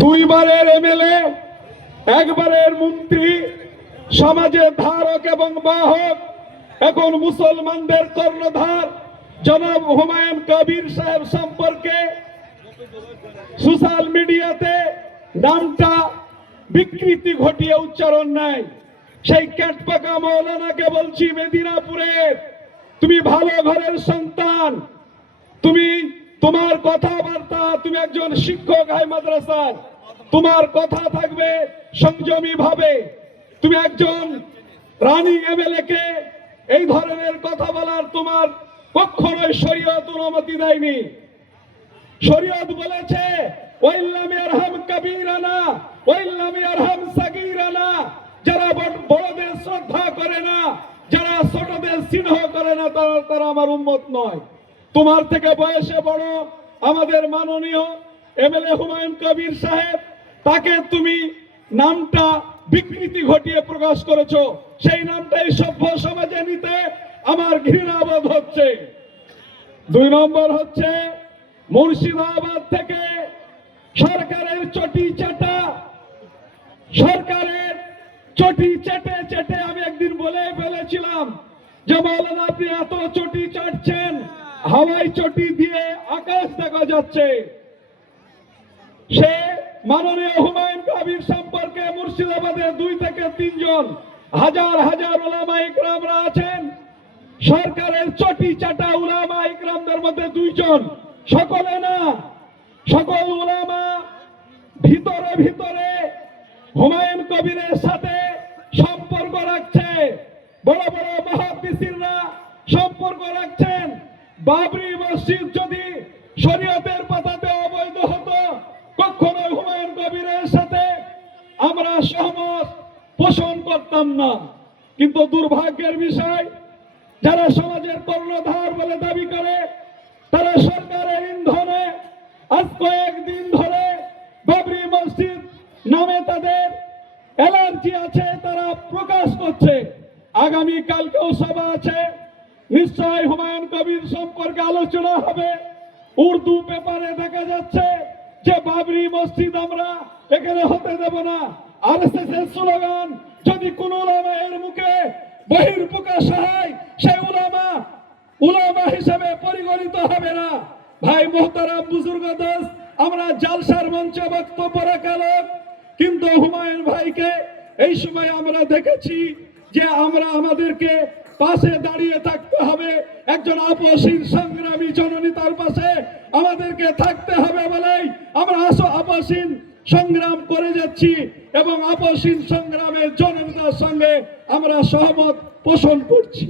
দুইবারের MLA, একবারের মন্ত্রী, সমাজের ধারক এবং বাহক, এখন মুসলমানদের কর্ণধার জনাব হুমায়ুন কবির সাহেব সম্পর্কে সোশ্যাল মিডিয়াতে নামটা বিকৃতি ঘটিয়ে উচ্চারণ নেয়। সেই ক্যাটপাকা মৌলানাকে বলছি, মেদিনীপুরের তুমি ভালো ঘরের সন্তান, তুমি তোমার কথাবার্তা, তুমি একজন শিক্ষক হাই মাদ্রাসার, তোমার কথা থাকবে সংযমী ভাবে। তুমি একজন রানিং এমএলএ কে এই ধরনের কথা বলার তোমার কখনোই শরীয়ত অনুমতি দেয়নি। শরীয়ত বলেছে ওয়াইল্লাম ইয়ারহাম কাবীরানা ওয়াইল্লাম ইয়ারহাম সাগীরানা, যারা বড়দের শ্রদ্ধা করে না, যারা ছোটদের স্নেহ করে না, তারা আমার উম্মত নয়। তোমার থেকে বয়সে বড় আমাদের মাননীয় এমএলএ হুমায়ুন কবির সাহেব, তাকে তুমি নামটা বিকৃতি ঘটিয়ে প্রকাশ করেছো। সেই নামটাই সভ্য সমাজে নিতে আমার ঘৃণাবোধ হচ্ছে। 2 নম্বর হচ্ছে মুর্শিদাবাদ থেকে সরকারের চটি চাটা, সরকারের চটি চেটে চেটে আমি একদিন বলে ফেলেছিলাম যে মাওলানা আপনি এত চটি চাটছেন, হাওয়াই চটি দিয়ে আকাশ দেখা যাচ্ছে। সে মাননীয় হুমায়ুন কবির সম্পর্কে মুর্শিদাবাদে 2 থেকে 3 জন হাজার হাজার উলামা ইকরামরা আছেন। সরকারের চটি চাটা উলামা ইকরামদের মধ্যে 2 জন, সকলে না, সকল উলামা ভিতরে ভিতরে হুমায়ুন কবিরের সাথে সম্পর্ক রাখছে। বড় বড় মুহাদ্দিসিনরা সম্পর্ক রাখছেন। বাবরি মসজিদ যদি শরীয়তের পাতাতে অবৈধ হতো, কখনোই হুমায়ুন কবিরের সাথে আমরা সহমত পোষণ করতাম না। কিন্তু দুর্ভাগ্যের বিষয়, যারা সমাজের কর্ণধার বলে দাবি করে, তারা সরকারের ইন্ধনে আজ কয়েকদিন ধরে বাবরি মসজিদ নামে তাদের অ্যালার্জি আছে, তারা প্রকাশ করছে। আগামী কালকেও সভা আছে, নিশ্চয় হুমায়ুন কবির সম্পর্কে আলোচনা হবে। উর্দু পেপারে দেখা যাচ্ছে যে বাবরি মসজিদ আমরা এখানে হতে দেব না। আরএসএস এর স্লোগান যদি কোন উলামা এর মুখে বহির্প্রকাশ হয়, সেই উলামা হিসেবে পরিগণিত হবে না। ভাই মোহতারাম বুজুর্গ দোস্ত, আমরা জালসার মঞ্চে বক্তব্য রাখা লোক, কিন্তু হুমায়ুন ভাইকে এই সময় আমরা দেখেছি যে আমাদেরকে পাশে দাঁড়িয়ে থাকতে হবে। একজন আপসীন সংগ্রামী জননেতার পাশে আমাদেরকে থাকতে হবে বলেই আমরা আপসীন সংগ্রাম করে যাচ্ছি এবং আপসীন সংগ্রামের জননেতার সঙ্গে আমরা সহমত পোষণ করছি।